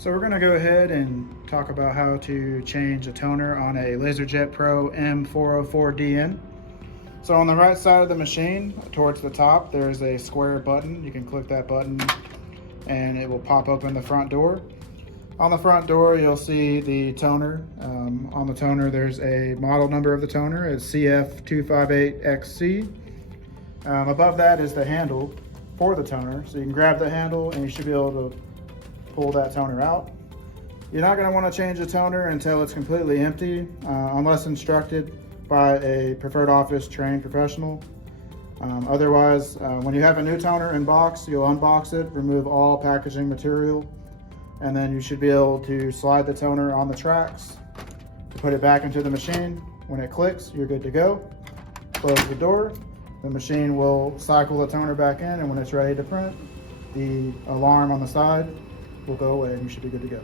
So we're going to go ahead and talk about how to change a toner on a LaserJet Pro M404dn. So on the right side of the machine, towards the top, there's a square button. You can click that button and it will pop open the front door. On the front door, you'll see the toner. On the toner, there's a model number of the toner. It's CF258XC. Above that is the handle for the toner. So you can grab the handle and you should be able to pull that toner out. You're not going to want to change the toner until it's completely empty, unless instructed by a preferred office trained professional. Otherwise, when you have a new toner in box, you'll unbox it, remove all packaging material, and then you should be able to slide the toner on the tracks to put it back into the machine. When it clicks, you're good to go. Close the door. The machine will cycle the toner back in, and when it's ready to print, the alarm on the side will go away and you should be good to go.